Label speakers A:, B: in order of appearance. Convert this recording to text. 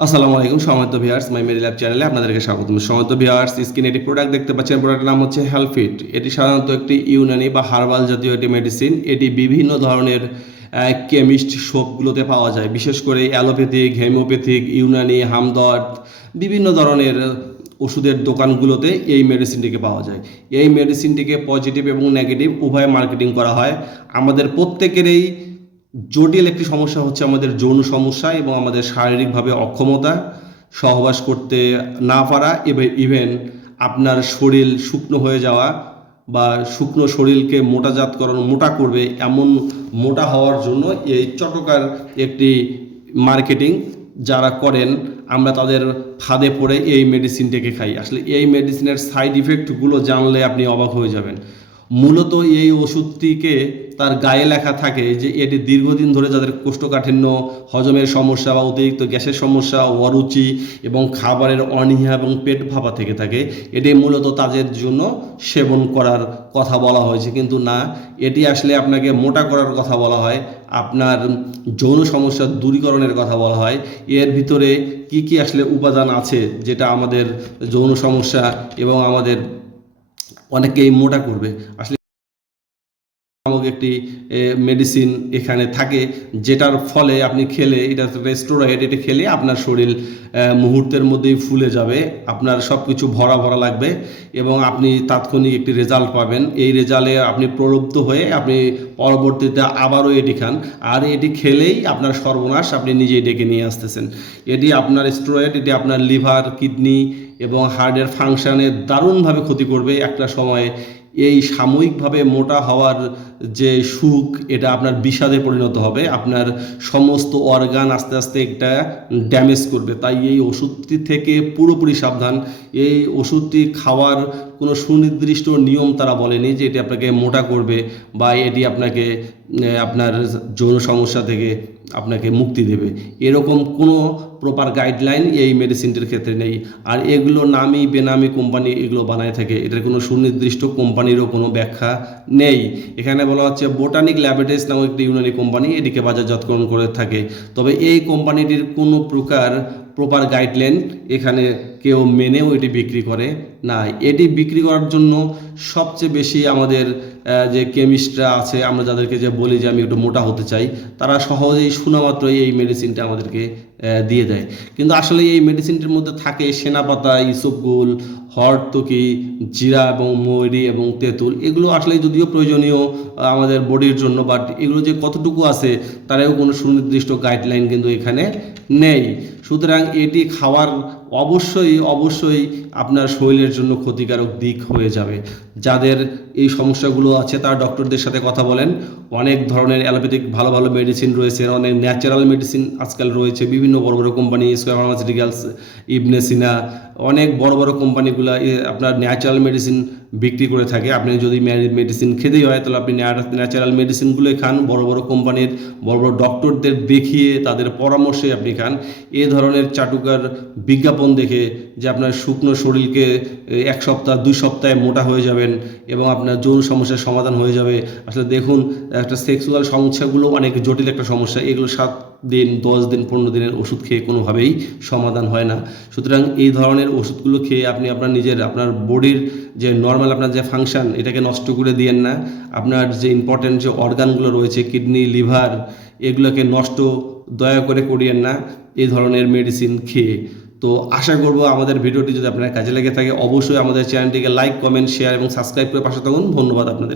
A: আসসালামু আলাইকুম সমান্ত ভিয়ার্স মাই মেরি ল্যাব চ্যানেলে আপনাদেরকে স্বাগতম। সমান্ত ভিয়ার্স স্কিন একটি প্রোডাক্ট দেখতে পাচ্ছেন প্রোডাক্টের নাম হচ্ছে হেলফিট এটি সাধারণত একটি ইউনানি বা হার্বাল জাতীয় একটি মেডিসিন এটি বিভিন্ন ধরনের কেমিস্ট শপগুলোতে পাওয়া যায়। বিশেষ করে অ্যালোপ্যাথিক, হেমিওপ্যাথিক, ইউনানি, হামদর্দ, বিভিন্ন ধরনের ওষুধের দোকানগুলোতে এই মেডিসিনটিকে পাওয়া যায়। এই মেডিসিনটিকে পজিটিভ এবং নেগেটিভ উভয় মার্কেটিং করা হয়। আমাদের প্রত্যেকেরই জটিল একটি সমস্যা হচ্ছে আমাদের যৌন সমস্যা এবং আমাদের শারীরিকভাবে অক্ষমতা, সহবাস করতে না পারা এবং ইভেন আপনার শরীর শুকনো হয়ে যাওয়া বা শুকনো শরীরকে মোটাজাতকরণ মোটা করবে এমন মোটা হওয়ার জন্য এই চটকার একটি মার্কেটিং যারা করেন, আমরা তাদের ফাঁদে পড়ে এই মেডিসিনটাকে খাই। আসলে এই মেডিসিনের সাইড ইফেক্টগুলো জানলে আপনি অবাক হয়ে যাবেন। মূলত এই ওষুধটিকে তার গায়ে লেখা থাকে যে এটি দীর্ঘদিন ধরে যাদের কোষ্ঠকাঠিন্য, হজমের সমস্যা বা অতিরিক্ত গ্যাসের সমস্যা, অরুচি এবং খাবারের অনীহা এবং পেট ভাপা থেকে থাকে, এটি মূলত তাদের জন্য সেবন করার কথা বলা হয়েছে। কিন্তু না, এটি আসলে আপনাকে মোটা করার কথা বলা হয়, আপনার যৌন সমস্যা দূরীকরণের কথা বলা হয়। এর ভিতরে কি কি আসলে উপাদান আছে যেটা আমাদের যৌন সমস্যা এবং আমাদের অনেককেই মোটা করবে? আসলে নামক একটি মেডিসিন এখানে থাকে, যেটার ফলে আপনি খেলে, এটা রেস্টোরাইড এটা খেলে আপনার শরীর মুহূর্তের মধ্যেই ফুলে যাবে, আপনার সব কিছু ভরা ভরা লাগবে এবং আপনি তাৎক্ষণিক একটি রেজাল্ট পাবেন। এই রেজাল্টে আপনি প্রলুব্ধ হয়ে আপনি পরবর্তীতে আবারও এটি খান। আর এটি খেলেই আপনার সর্বনাশ আপনি নিজেই ডেকে নিয়ে আসতেছেন। এটি আপনার স্টেরয়েড এটি আপনার লিভার কিডনি এবং হার্টের ফাংশনে দারুণভাবে ক্ষতি করবে একটা সময়। এই সাময়িকভাবে মোটা হওয়ার যে সুখ, এটা আপনার বিষাদে পরিণত হবে। আপনার সমস্ত অর্গান আস্তে আস্তে একটা ড্যামেজ করবে। তাই এই ওষুধটি থেকে পুরোপুরি সাবধান। এই ওষুধটি খাওয়ার কোনো সুনির্দিষ্ট নিয়ম তারা বলেনি যে এটি আপনাকে মোটা করবে বা এটি আপনাকে আপনার যৌন সমস্যা থেকে আপনাকে মুক্তি দেবে। এরকম কোনো প্রপার গাইডলাইন এই মেডিসিনটির ক্ষেত্রে নেই। আর এগুলো নামি বেনামি কোম্পানি এগুলো বানায় থাকে। এটার কোনো সুনির্দিষ্ট কোম্পানিরও কোনো ব্যাখ্যা নেই। এখানে বলা হচ্ছে বোটানিক ল্যাবরেটরিজ নামক একটি ইউনানি কোম্পানি এটিকে বাজার বাজারজাতকরণ করে থাকে। তবে এই কোম্পানিটির কোনো প্রকার প্রপার গাইডলাইন এখানে কেউ মেনেও এটি বিক্রি করে না। এটি বিক্রি করার জন্য সবচেয়ে বেশি আমাদের যে কেমিস্টরা আছে, আমরা যাদেরকে যে বলি যে আমি একটু মোটা হতে চাই, তারা সহজেই শোনামাত্রই এই মেডিসিনটা আমাদেরকে দিয়ে দেয়। কিন্তু আসলে এই মেডিসিনটির মধ্যে থাকে সেনাপাতা ইসবগুল হরতকি, জিরা এবং ময়ূরি এবং তেঁতুল। এগুলো আসলে যদিও প্রয়োজনীয় আমাদের বডির জন্য বাট এগুলো যে কতটুকু আছে তারও কোনো সুনির্দিষ্ট গাইডলাইন কিন্তু এখানে নেই। সুতরাং এটি খাওয়ার অবশ্যই অবশ্যই আপনার শরীরের জন্য ক্ষতিকারক দিক হয়ে যাবে। যাদের এই সমস্যাগুলো আছে, তারা ডক্টরদের সাথে কথা বলেন। অনেক ধরনের অ্যালোপ্যাথিক ভালো ভালো মেডিসিন রয়েছে, অনেক ন্যাচারাল মেডিসিন আজকাল রয়েছে। বিভিন্ন বড় বড় কোম্পানি স্কোয়ার ফার্মাসিউটিক্যালস ইবনেসিনা অনেক বড় বড় কোম্পানিগুলো আপনার ন্যাচারাল মেডিসিন বিক্রি করে থাকে। আপনি যদি মেডিসিন খেতেই হয়, তাহলে আপনি ন্যাচারাল মেডিসিনগুলোই খান। বড় বড় কোম্পানির বড় বড় ডক্টরদের দেখিয়ে তাদের পরামর্শে আপনি খান। এ ধরনের চাটুকার বিজ্ঞাপন দেখে যে আপনার শুকনো শরীরকে এক সপ্তাহ, দুই সপ্তাহে মোটা হয়ে যাবেন এবং আপনার যৌন সমস্যার সমাধান হয়ে যাবে। আসলে দেখুন, একটা সেক্সুয়াল সমস্যাগুলো অনেক জটিল একটা সমস্যা। এগুলো সাত দিন, দশ দিন, পনেরো দিনের ওষুধ খেয়ে কোনোভাবেই সমাধান হয় না। সুতরাং এই ধরনের ওষুধগুলো খেয়ে আপনি আপনার নিজের, আপনার বডির যে নর্মাল আপনার যে ফাংশন এটাকে নষ্ট করে দিয়েন না। আপনার যে ইম্পর্ট্যান্ট যে অর্গানগুলো রয়েছে কিডনি লিভার এগুলোকে নষ্ট, দয়া করে করিয়েন না। এই ধরনের মেডিসিন খেয়ে। তো আশা করব আমাদের ভিডিওটি যদি আপনার কাজে লেগে থাকে, অবশ্যই আমাদের চ্যানেলটিকে লাইক কমেন্ট শেয়ার এবং সাবস্ক্রাইব করে পাশে থাকুন। ধন্যবাদ আপনাদের।